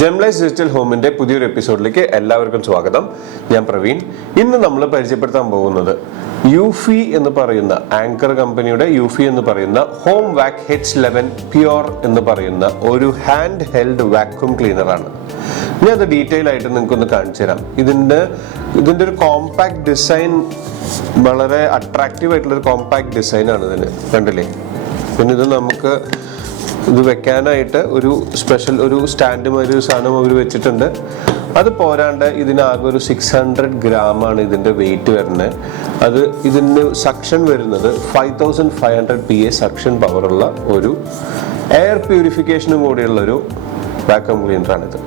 ജംലൈസ് digital ഹോമിന്റെ പുതിയൊരു എപ്പിസോഡിലേക്ക് എല്ലാവർക്കും സ്വാഗതം. ഞാൻ പ്രവീൺ. ഇന്ന് നമ്മൾ പരിചയപ്പെടുത്താൻ പോകുന്നത് യൂഫി എന്ന് പറയുന്ന ആങ്കർ കമ്പനിയുടെ യൂഫി എന്ന് പറയുന്ന ഹോം വാക് H11 പ്യുർ എന്ന് പറയുന്ന ഒരു ഹാൻഡ് ഹെൽഡ് വാക്യൂം ക്ലീനർ ആണ്. ഞാൻ അത് ഡീറ്റെയിൽ ആയിട്ട് നിങ്ങൾക്കൊന്ന് കാണിച്ചു തരാം. ഇതിന്റെ ഒരു കോമ്പാക്ട് ഡിസൈൻ, വളരെ അട്രാക്റ്റീവ് ആയിട്ടുള്ള ഒരു കോമ്പാക്ട് ഡിസൈൻ ആണ് ഇതിന്. കണ്ടില്ലേ? പിന്നെ ഇത് നമുക്ക് ഇത് വെക്കാനായിട്ട് ഒരു സ്പെഷ്യൽ ഒരു സ്റ്റാൻഡ് മാതിരി ഒരു സാധനം അവർ വെച്ചിട്ടുണ്ട്. അത് പോരാണ്ട് ഇതിനാകെ ഒരു 600 ഗ്രാമാണ് ഇതിൻ്റെ വെയിറ്റ് വരുന്നത്. അത് ഇതിന് സക്ഷൻ വരുന്നത് 5500 PA സക്ഷൻ പവറുള്ള ഒരു എയർ പ്യൂരിഫിക്കേഷനും കൂടിയുള്ളൊരു വാക്യൂം ക്ലീനറാണിത്.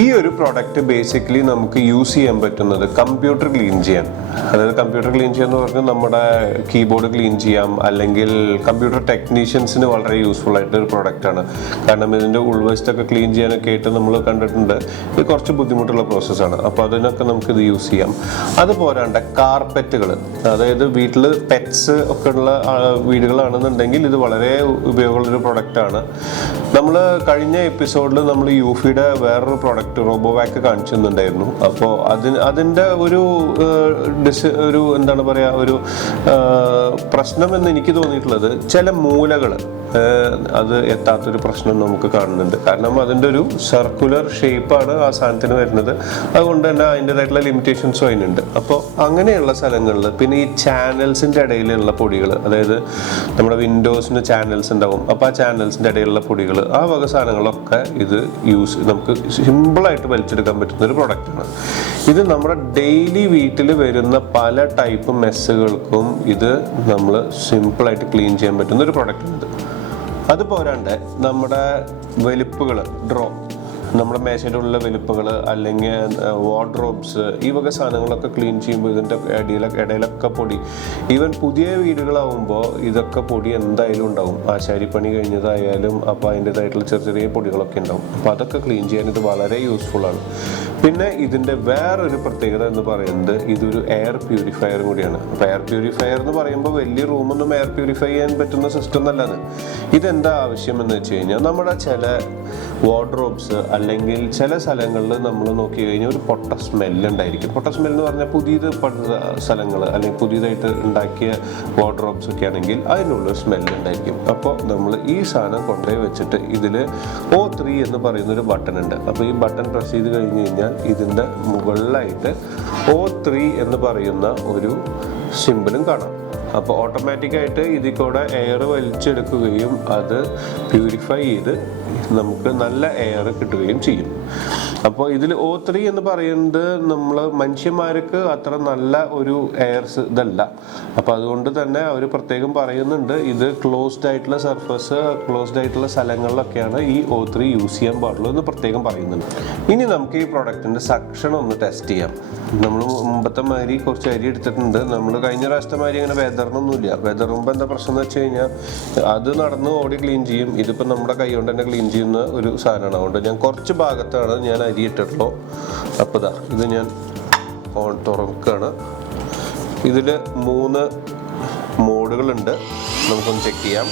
ഈ ഒരു പ്രോഡക്റ്റ് ബേസിക്കലി നമുക്ക് യൂസ് ചെയ്യാൻ പറ്റുന്നത് കമ്പ്യൂട്ടർ ക്ലീൻ ചെയ്യാൻ, അതായത് കമ്പ്യൂട്ടർ ക്ലീൻ ചെയ്യാന്ന് പറഞ്ഞാൽ നമ്മുടെ കീബോർഡ് ക്ലീൻ ചെയ്യാം, അല്ലെങ്കിൽ കമ്പ്യൂട്ടർ ടെക്നീഷ്യൻസിന് വളരെ യൂസ്ഫുൾ ആയിട്ടൊരു പ്രോഡക്റ്റാണ്. കാരണം ഇതിൻ്റെ ഉൾവശത്തൊക്കെ ക്ലീൻ ചെയ്യാനൊക്കെ ആയിട്ട് നമ്മൾ കണ്ടിട്ടുണ്ട്, ഇത് കുറച്ച് ബുദ്ധിമുട്ടുള്ള പ്രോസസ്സാണ്. അപ്പോൾ അതിനൊക്കെ നമുക്കിത് യൂസ് ചെയ്യാം. അത് പോരാണ്ട് കാർപ്പറ്റുകൾ, അതായത് വീട്ടിൽ പെറ്റ്സ് ഒക്കെ ഉള്ള വീടുകളാണെന്നുണ്ടെങ്കിൽ ഇത് വളരെ ഉപയോഗമുള്ളൊരു പ്രോഡക്റ്റാണ്. നമ്മൾ കഴിഞ്ഞ എപ്പിസോഡിൽ നമ്മൾ യൂഫിയുടെ വേറൊരു പ്രോഡക്റ്റ് റോബോവാക്ക് കാണിച്ചു തന്നിട്ടുണ്ടായിരുന്നു. അപ്പോൾ അതിൻ്റെ ഒരു എന്താണ് പറയുക, ഒരു പ്രശ്നം എന്ന് എനിക്ക് തോന്നിയിട്ടുള്ളത് ചില മൂലകൾ അത് എത്താത്തൊരു പ്രശ്നം നമുക്ക് കാണുന്നുണ്ട്. കാരണം അതിൻ്റെ ഒരു സർക്കുലർ ഷേപ്പാണ് ആ സാധനത്തിന് വരുന്നത്. അതുകൊണ്ട് തന്നെ അതിൻ്റെതായിട്ടുള്ള ലിമിറ്റേഷൻസും അതിനുണ്ട്. അപ്പോൾ അങ്ങനെയുള്ള സ്ഥലങ്ങളിൽ പിന്നെ ഈ ചാനൽസിൻ്റെ ഇടയിലുള്ള പൊടികൾ, അതായത് നമ്മുടെ വിൻഡോസിന് ചാനൽസ് ഉണ്ടാവും, അപ്പോൾ ആ ചാനൽസിൻ്റെ ഇടയിലുള്ള പൊടികൾ, ആ വക സാധനങ്ങളൊക്കെ ഇത് നമുക്ക് സിമ്പിളായിട്ട് വലിച്ചെടുക്കാൻ പറ്റുന്ന ഒരു പ്രൊഡക്റ്റാണ്. ഇത് നമ്മുടെ ഡെയിലി വീട്ടിൽ വരുന്ന പല ടൈപ്പ് മെസ്സുകൾക്കും ഇത് നമ്മൾ സിമ്പിളായിട്ട് ക്ലീൻ ചെയ്യാൻ പറ്റുന്ന ഒരു പ്രൊഡക്റ്റാണ് ഇത്. അത് പോരാണ്ട് നമ്മുടെ വെലുപ്പുകൾ, നമ്മുടെ മേശയുടെ ഉള്ള വെലുപ്പുകൾ, അല്ലെങ്കിൽ വാർഡ്രോബ്സ്, ഈ വക സാധനങ്ങളൊക്കെ ക്ലീൻ ചെയ്യുമ്പോൾ ഇതിൻ്റെ ഇടയിലൊക്കെ പൊടി, ഈവൻ പുതിയ വീടുകളാവുമ്പോൾ ഇതൊക്കെ പൊടി എന്തായാലും ഉണ്ടാവും. ആശാരിപ്പണി കഴിഞ്ഞതായാലും അപ്പോൾ അതിൻ്റെതായിട്ടുള്ള ചെറിയ പൊടികളൊക്കെ ഉണ്ടാവും. അപ്പോൾ അതൊക്കെ ക്ലീൻ ചെയ്യാൻ ഇത് വളരെ യൂസ്ഫുള്ളാണ്. പിന്നെ ഇതിൻ്റെ വേറൊരു പ്രത്യേകത എന്ന് പറയുന്നത് ഇതൊരു എയർ പ്യൂരിഫയർ കൂടിയാണ്. അപ്പോൾ എയർ പ്യൂരിഫയർ എന്ന് പറയുമ്പോൾ വലിയ റൂമൊന്നും എയർ പ്യൂരിഫൈ ചെയ്യാൻ പറ്റുന്ന സിസ്റ്റം നല്ലത്. ഇതെന്താ ആവശ്യമെന്ന് വെച്ച് കഴിഞ്ഞാൽ നമ്മുടെ ചില വാർഡ്രോബ്സ് അല്ലെങ്കിൽ ചില സ്ഥലങ്ങളിൽ നമ്മൾ നോക്കി കഴിഞ്ഞാൽ ഒരു പൊട്ട സ്മെല്ലുണ്ടായിരിക്കും. പൊട്ട സ്മെല്ലെന്ന് പറഞ്ഞാൽ പുതിയത് പണിത സ്ഥലങ്ങൾ അല്ലെങ്കിൽ പുതിയതായിട്ട് ഉണ്ടാക്കിയ വാർഡ്രോബ്സ് ഒക്കെ ആണെങ്കിൽ അതിനുള്ള സ്മെല്ലുണ്ടായിരിക്കും. അപ്പോൾ നമ്മൾ ഈ സാധനം കൊണ്ടുപോയി വെച്ചിട്ട് ഇതിൽ O3 എന്ന് പറയുന്നൊരു ബട്ടൺ ഉണ്ട്. അപ്പോൾ ഈ ബട്ടൺ പ്രസ് ചെയ്ത് കഴിഞ്ഞ് കഴിഞ്ഞാൽ ഇതിൻ്റെ മുകളിലായിട്ട് O3 എന്ന് പറയുന്ന ഒരു സിമ്പിളും കാണാം. അപ്പോൾ ഓട്ടോമാറ്റിക്കായിട്ട് ഇതിൽ കൂടെ എയർ വലിച്ചെടുക്കുകയും അത് പ്യൂരിഫൈ ചെയ്ത് നമുക്ക് നല്ല എയർ കിട്ടുകയും ചെയ്യും. അപ്പോൾ ഇതിൽ O3 എന്ന് പറയുന്നത് നമ്മൾ മനുഷ്യന്മാർക്ക് അത്ര നല്ല ഒരു എയർസ് ഇതല്ല. അപ്പോൾ അതുകൊണ്ട് തന്നെ അവർ പ്രത്യേകം പറയുന്നുണ്ട് ഇത് ക്ലോസ്ഡ് ആയിട്ടുള്ള സർഫസ്, ക്ലോസ്ഡ് ആയിട്ടുള്ള സ്ഥലങ്ങളിലൊക്കെയാണ് ഈ O3 യൂസ് ചെയ്യാൻ പാടുള്ളൂ എന്ന് പ്രത്യേകം പറയുന്നുണ്ട്. ഇനി നമുക്ക് ഈ പ്രോഡക്റ്റിൻ്റെ സക്ഷൻ ഒന്ന് ടെസ്റ്റ് ചെയ്യാം. നമ്മൾ മുമ്പത്തെ മാതിരി കുറച്ച് അരി എടുത്തിട്ടുണ്ട്. നമ്മൾ കഴിഞ്ഞ പ്രാവശ്യത്തെ മാതിരി അങ്ങനെ വെതറിനൊന്നുമില്ല. വെതറുമ്പോൾ എന്താ പ്രശ്നം എന്ന് വെച്ച് കഴിഞ്ഞാൽ അത് നടന്ന് ഓടി ക്ലീൻ ചെയ്യും. ഇതിപ്പോൾ നമ്മുടെ കൈ കൊണ്ട് തന്നെ ക്ലീൻ ചെയ്യുന്ന ഒരു സാധനമാണ്. അതുകൊണ്ട് ഞാൻ കുറച്ച് ഭാഗത്താണ് ഞാൻ അരി ഇട്ടിട്ടുള്ളൂ. അപ്പോൾ ഇത് ഞാൻ തുറക്കുകയാണ്. ഇതിൽ 3 മോഡുകളുണ്ട്. നമുക്കൊന്ന് ചെക്ക് ചെയ്യാം.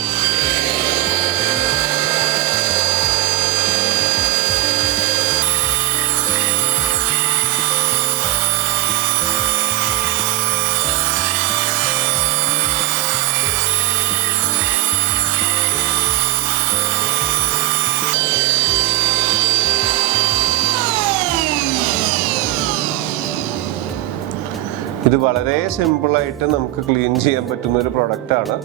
ഇത് വളരെ സിമ്പിളായിട്ട് നമുക്ക് ക്ലീൻ ചെയ്യാൻ പറ്റുന്ന ഒരു പ്രൊഡക്റ്റാണ്.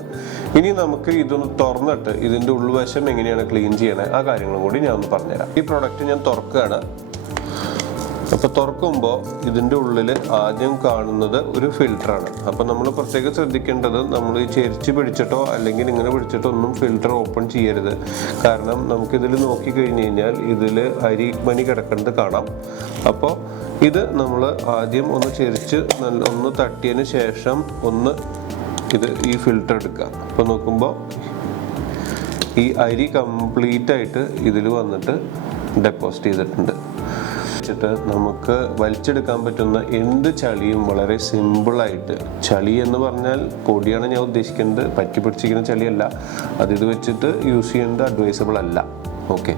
ഇനി നമുക്ക് ഇതൊന്ന് തുറന്നിട്ട് ഇതിൻ്റെ ഉൾവശം എങ്ങനെയാണ് ക്ലീൻ ചെയ്യണേ ആ കാര്യങ്ങളും കൂടി ഞാൻ ഒന്ന് പറഞ്ഞുതരാം. ഈ പ്രൊഡക്റ്റ് ഞാൻ തുറക്കുകയാണ്. അപ്പോൾ തുറക്കുമ്പോൾ ഇതിൻ്റെ ഉള്ളിൽ ആദ്യം കാണുന്നത് ഒരു ഫിൽറ്ററാണ്. അപ്പോൾ നമ്മൾ പ്രത്യേകം ശ്രദ്ധിക്കേണ്ടത് നമ്മൾ ഈ ചെരിച്ച് പിടിച്ചിട്ടോ അല്ലെങ്കിൽ ഇങ്ങനെ പിടിച്ചിട്ടോ ഒന്നും ഫിൽറ്റർ ഓപ്പൺ ചെയ്യരുത്. കാരണം നമുക്കിതിൽ നോക്കിക്കഴിഞ്ഞ് കഴിഞ്ഞാൽ ഇതിൽ അരിമണി കിടക്കുന്നത് കാണാം. അപ്പോൾ ഇത് നമ്മൾ ആദ്യം ഒന്ന് ചെരിച്ച് ഒന്ന് തട്ടിയതിന് ശേഷം ഈ ഫിൽറ്റർ എടുക്കുക. അപ്പോൾ നോക്കുമ്പോൾ ഈ അരി കംപ്ലീറ്റ് ആയിട്ട് ഇതിൽ വന്നിട്ട് ഡെപ്പോസിറ്റ് ചെയ്തിട്ടുണ്ട്. നമുക്ക് വലിച്ചെടുക്കാൻ പറ്റുന്ന എന്ത് ചളിയും വളരെ സിമ്പിളായിട്ട്, ചളി എന്ന് പറഞ്ഞാൽ പൊടിയാണ് ഞാൻ ഉദ്ദേശിക്കുന്നത്, പറ്റി പിടിച്ചിരിക്കുന്ന ചളിയല്ല, അത് ഇത് വെച്ചിട്ട് യൂസ് ചെയ്യുന്നത് അഡ്വൈസബിൾ അല്ല. ഓക്കെ,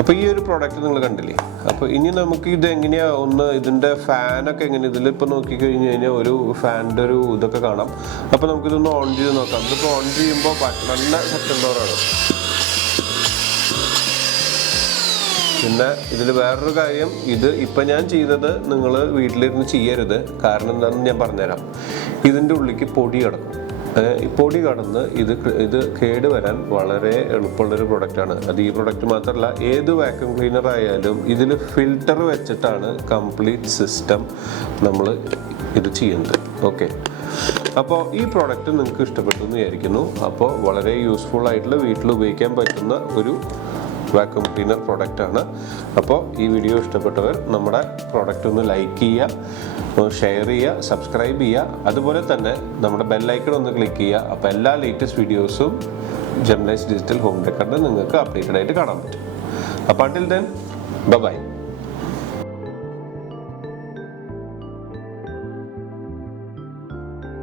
അപ്പോൾ ഈ ഒരു പ്രോഡക്റ്റ് നിങ്ങൾ കണ്ടില്ലേ. അപ്പോൾ ഇനി നമുക്ക് ഇത് എങ്ങനെയാണ് ഒന്ന് ഇതിൻ്റെ ഫാനൊക്കെ എങ്ങനെ ഇതിലിപ്പോൾ നോക്കിക്കഴിഞ്ഞ് കഴിഞ്ഞാൽ ഒരു ഫാനിൻ്റെ ഒരു ഇതൊക്കെ കാണാം. അപ്പോൾ നമുക്കിതൊന്ന് ഓൺ ചെയ്ത് നോക്കാം. ഇതിപ്പോൾ ഓൺ ചെയ്യുമ്പോൾ നല്ല സെക്കൻഡ് ഡോറാണ്. പിന്നെ ഇതിൽ വേറൊരു കാര്യം, ഇത് ഇപ്പം ഞാൻ ചെയ്തത് നിങ്ങൾ വീട്ടിലിരുന്ന് ചെയ്യരുത്. കാരണം എന്താണെന്ന് ഞാൻ പറഞ്ഞുതരാം. ഇതിൻ്റെ ഉള്ളിലേക്ക് പൊടി കിടക്കും. ഈ പൊടി കടന്ന് ഇത് കേട് വരാൻ വളരെ എളുപ്പമുള്ളൊരു പ്രൊഡക്റ്റാണ്. അത് ഈ പ്രൊഡക്റ്റ് മാത്രമല്ല, ഏത് വാക്യൂം ക്ലീനർ ആയാലും ഇതിൽ ഫിൽറ്റർ വെച്ചിട്ടാണ് കംപ്ലീറ്റ് സിസ്റ്റം നമ്മൾ ഇത് ചെയ്യുന്നത്. ഓക്കെ, അപ്പോൾ ഈ പ്രോഡക്റ്റ് നിങ്ങൾക്ക് ഇഷ്ടപ്പെട്ടു എന്ന് വിചാരിക്കുന്നു. അപ്പോൾ വളരെ യൂസ്ഫുൾ ആയിട്ടുള്ള വീട്ടിൽ ഉപയോഗിക്കാൻ പറ്റുന്ന ഒരു വാക്യൂം ക്ലീനർ പ്രോഡക്റ്റാണ്. അപ്പോൾ ഈ വീഡിയോ ഇഷ്ടപ്പെട്ടവർ നമ്മുടെ പ്രോഡക്റ്റ് ഒന്ന് ലൈക്ക് ചെയ്യുക, ഷെയർ ചെയ്യുക, സബ്സ്ക്രൈബ് ചെയ്യുക. അതുപോലെ തന്നെ നമ്മുടെ ബെല്ലൈക്കൺ ഒന്ന് ക്ലിക്ക് ചെയ്യുക. അപ്പോൾ എല്ലാ ലേറ്റസ്റ്റ് വീഡിയോസും ജെമിനൈസ് ഡിജിറ്റൽ ഹോം ഡെക്കറിൽ നിങ്ങൾക്ക് അപ്ഡേറ്റഡ് ആയിട്ട് കാണാൻ പറ്റും. അപ്പോൾ until then, bye bye.